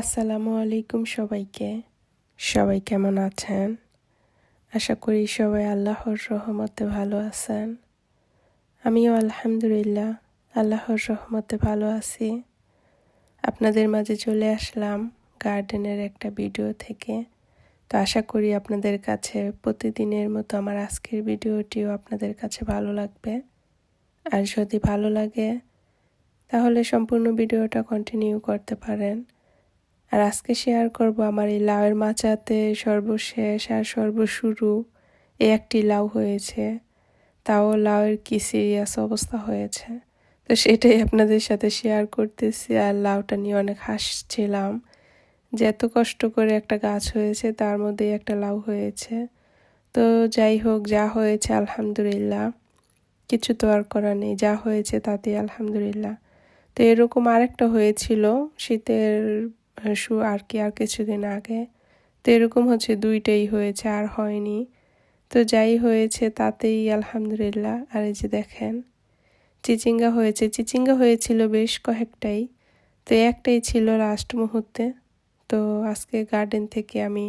আসসালামু আলাইকুম সবাইকে। সবাই কেমন আছেন? আশা করি সবাই আল্লাহর রহমতে ভালো আছেন। আমিও আলহামদুলিল্লাহ আল্লাহর রহমতে ভালো আছি। আপনাদের মাঝে চলে আসলাম গার্ডেনের একটা ভিডিও থেকে। তো আশা করি আপনাদের কাছে প্রতিদিনের মতো আমার আজকের ভিডিওটিও আপনাদের কাছে ভালো লাগবে। আর যদি ভালো লাগে, তাহলে সম্পূর্ণ ভিডিওটা কন্টিনিউ করতে পারেন। আর আজকে শেয়ার করব আমার এই লাউয়ের মাচাতে সর্বশেষ আর সর্বশুরু এই একটি লাউ হয়েছে। তাও লাউয়ের কি সিরিয়াস অবস্থা হয়েছে? তো সেটাই আপনাদের সাথে শেয়ার করতেছি আর লাউটা নিয়ে অনেক হাসছিলাম যে এত কষ্ট করে একটা গাছ হয়েছে, তার মধ্যেই একটা লাউ হয়েছে। তো যাই হোক, যা হয়েছে আলহামদুলিল্লাহ। কিছু তো আর করার নেই, যা হয়েছে তাতে আলহামদুলিল্লাহ। তো এরকম আরেকটা হয়েছিল, শীতের শু আর কি আর কিছুদিন আগে। তো এরকম হচ্ছে দুইটাই হয়েছে, আর হয়নি। তো যাই হয়েছে তাতেই আলহামদুলিল্লাহ। আর এই যে দেখেন, চিচিঙ্গা হয়েছে। চিচিঙ্গা হয়েছিল বেশ কয়েকটাই। তো একটাই ছিল লাস্ট মুহূর্তে। তো আজকে গার্ডেন থেকে আমি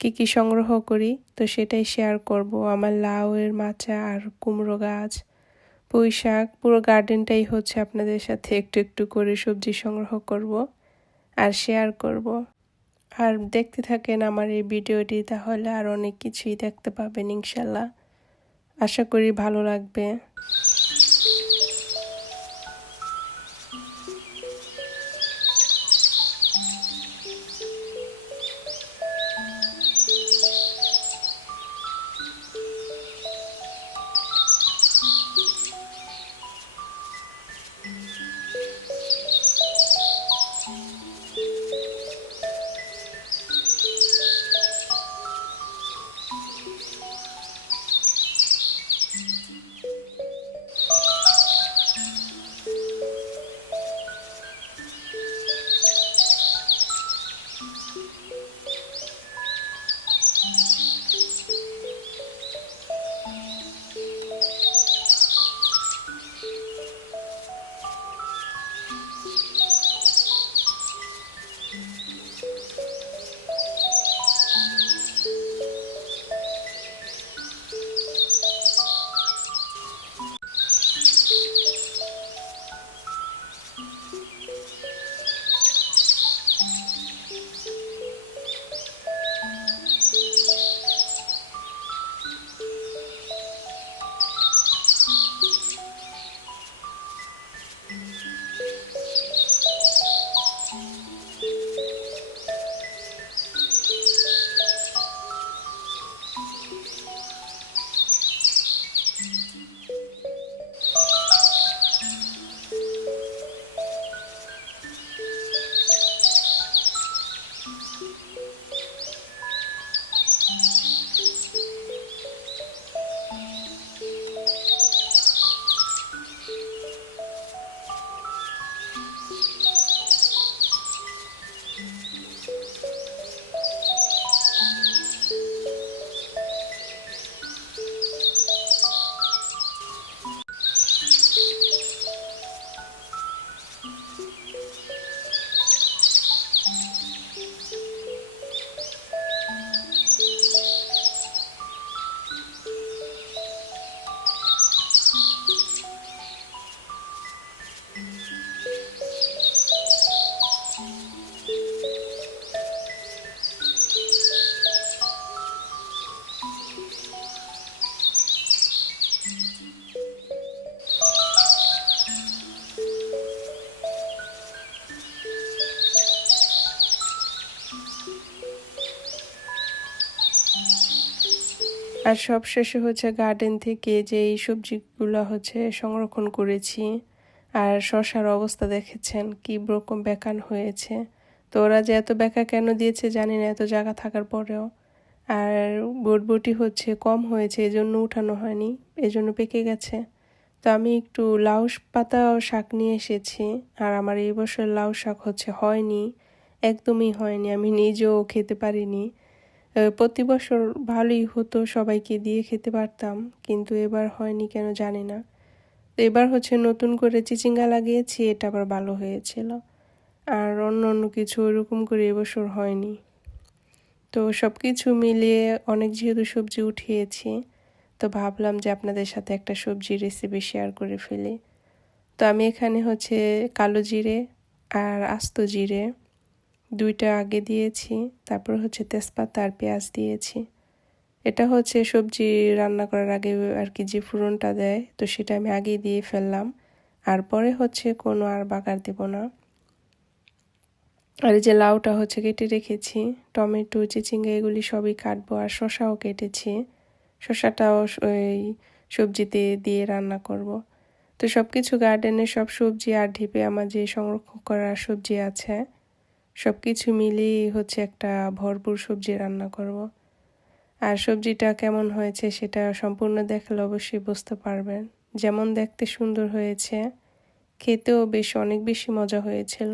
কি কি সংগ্রহ করি, তো সেটাই শেয়ার করব। আমার লাউয়ের মাচা আর কুমড়ো গাছ পুঁই শাক পুরো গার্ডেনটাই হচ্ছে আপনাদের সাথে একটু একটু করে সবজি সংগ্রহ করব। আর শেয়ার করব। আর দেখতে থাকেন আমার এই ভিডিওটি, তাহলে আর অনেক কিছুই দেখতে পাবেন ইনশাল্লাহ। আশা করি ভালো লাগবে। আর সব শেষে হচ্ছে গার্ডেন থেকে যে এই সবজিগুলো হচ্ছে সংরক্ষণ করেছি। আর শশার অবস্থা দেখেছেন, কি রকম বেকান হয়েছে। তো ওরা যে এত বেকা কেন দিয়েছে জানি না, এত জায়গা থাকার পরেও। আর বটবটি হচ্ছে কম হয়েছে, এজন্য উঠানো হয়নি, এজন্য পেকে গেছে। তো আমি একটু লাউ পাতা ও শাক নিয়ে এসেছি, আর আমার এই বছর লাউ শাক হচ্ছে হয়নি, একদমই হয়নি, আমি নিজেও খেতে পারিনি। প্রতি বছর ভালোই হতো সবাইকে দিয়ে খেতে পারতাম, কিন্তু এবার হয়নি কেন জানি না। তো এবার হচ্ছে নতুন করে চিচিঙ্গা লাগিয়েছি, এটা আবার ভালো হয়েছিল। আর অন্য অন্য কিছু ওইরকম করে এবছর হয়নি। তো সব কিছু মিলিয়ে অনেক যেহেতু সবজি উঠিয়েছি, তো ভাবলাম যে আপনাদের সাথে একটা সবজি রেসিপি শেয়ার করে ফেলি। তো আমি এখানে হচ্ছে কালো জিরে আর আস্ত জিরে দুইটা আগে দিয়েছি, তারপর হচ্ছে তেজপাতা আর পেঁয়াজ দিয়েছি। এটা হচ্ছে সবজি রান্না করার আগে আর কি যে ফুরনটা দেয়, তো সেটা আমি আগেই দিয়ে ফেললাম। আর পরে হচ্ছে কোনো আর বাগার দেব না। আর এই যে লাউটা হচ্ছে কেটে রেখেছি, টমেটো, চিচিঙ্গা এগুলি সবই কাটবো আর শশাও কেটেছি। শশাটাও ওই সবজিতে দিয়ে রান্না করব। তো সব কিছু গার্ডেনে সব সবজি আর ঢিপে আমার যে সংরক্ষণ করা সবজি আছে সব কিছু মিলিয়ে হচ্ছে একটা ভরপুর সবজি রান্না করব। আর সবজিটা কেমন হয়েছে সেটা সম্পূর্ণ দেখলে অবশ্যই বুঝতে পারবেন যেমন দেখতে সুন্দর হয়েছে, খেতেও বেশ অনেক বেশি মজা হয়েছিল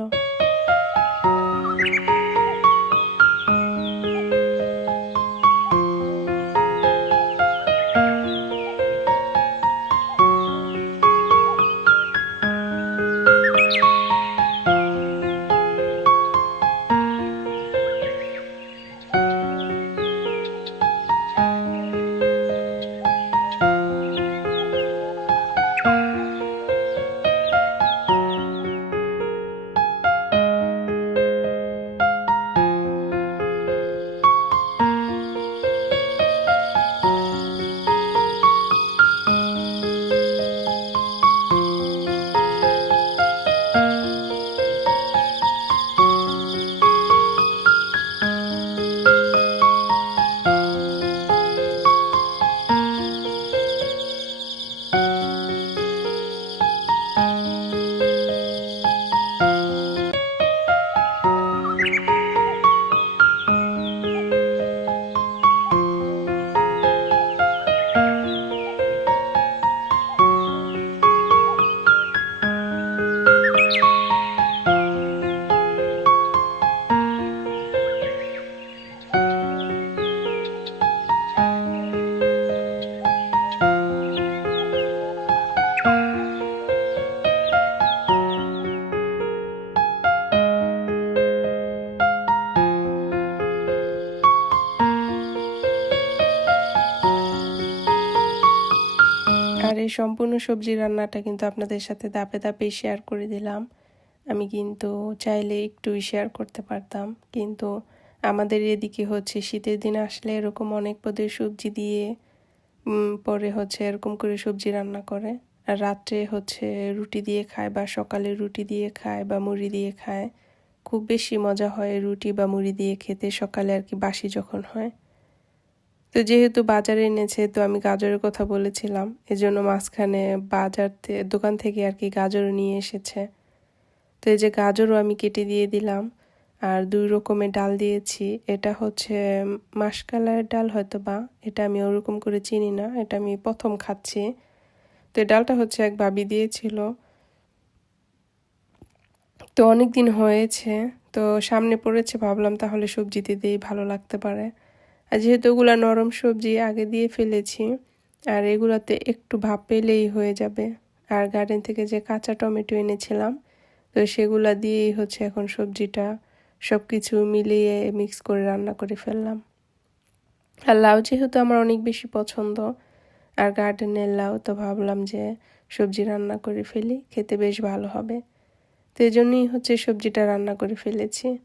এই সম্পূর্ণ সবজি রান্নাটা কিন্তু আপনাদের সাথে দাপে দাপে শেয়ার করে দিলাম। আমি কিন্তু চাইলে একটুই শেয়ার করতে পারতাম। কিন্তু আমাদের এদিকে হচ্ছে শীতের দিন আসলে এরকম অনেক পদের সবজি দিয়ে পরে হচ্ছে এরকম করে সবজি রান্না করে। আর রাত্রে হচ্ছে রুটি দিয়ে খায় বা সকালে রুটি দিয়ে খায় বা মুড়ি দিয়ে খায়। খুব বেশি মজা হয় রুটি বা মুড়ি দিয়ে খেতে। সকালে আর কি বাসি যখন হয়। তো যেহেতু বাজারে এনেছে, তো আমি গাজরের কথা বলেছিলাম। এজন্য মাঝখানে বাজার দোকান থেকে আর কি গাজরও নিয়ে এসেছে। তো এই যে গাজরও আমি কেটে দিয়ে দিলাম, আর দুই রকমের ডাল দিয়েছি। এটা হচ্ছে মাসকালারের ডাল হয়তো বা এটা আমি ওরকম করে চিনি না, এটা আমি প্রথম খাচ্ছি। তো এই ডালটা হচ্ছে এক ভাবি দিয়েছিল। তো অনেক দিন হয়েছে, তো সামনে পড়েছে, ভাবলাম তাহলে সবজিতে দিয়েই ভালো লাগতে পারে। আর যেহেতু ওগুলা নরম সবজি, আগে দিয়ে ফেলেছি। আর এগুলাতে একটু ভাপ পেলেই হয়ে যাবে। আর গার্ডেন থেকে যে কাঁচা টমেটো এনেছিলাম, তো সেগুলা দিয়েই হচ্ছে এখন সবজিটা সব কিছু মিলিয়ে মিক্স করে রান্না করে ফেললাম। আর লাউ যেহেতু আমার অনেক বেশি পছন্দ, আর গার্ডেনের লাউ, তো ভাবলাম যে সবজি রান্না করে ফেলি, খেতে বেশ ভালো হবে। তো এই জন্যই হচ্ছে সবজিটা রান্না করে ফেলেছি।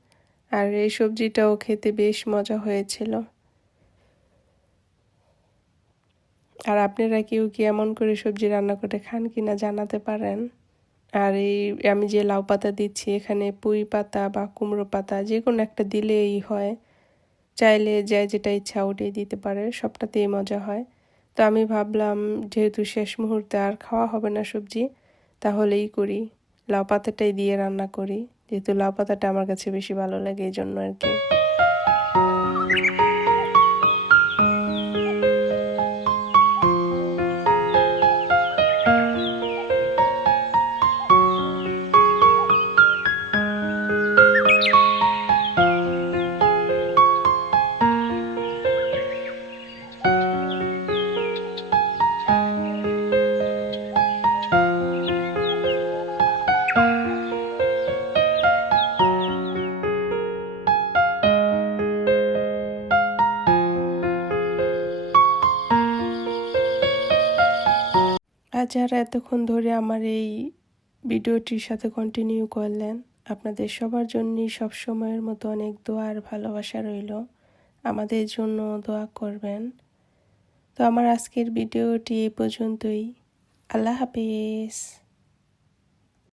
আর এই সবজিটাও খেতে বেশ মজা হয়েছিল। আর আপনারা কেউ কি এমন করে সবজি রান্না করে খান কি না জানাতে পারেন? আর এই, আমি যে লাউ পাতা দিচ্ছি, এখানে পুঁই পাতা বা কুমড়ো পাতা যে কোনো একটা দিলেই হয়। চাইলে যাই যেটা ইচ্ছা ওটাই দিতে পারে, সবটাতেই মজা হয়। তো আমি ভাবলাম, যেহেতু শেষ মুহূর্তে আর খাওয়া হবে না সবজি, তাহলেই করি। লাউ পাতাটাই দিয়ে রান্না করি, যেহেতু লাউ পাতাটা আমার কাছে বেশি ভালো লাগে, এই জন্য আর কি। আর যারা এতক্ষণ ধরে আমার এই ভিডিওটির সাথে কন্টিনিউ করলেন, আপনাদের সবার জন্যই সবসময়ের মতো অনেক দোয়ার ভালোবাসা রইল। আমাদের জন্য দোয়া করবেন। তো আমার আজকের ভিডিওটি এ পর্যন্তই। আল্লাহ হাফিজ।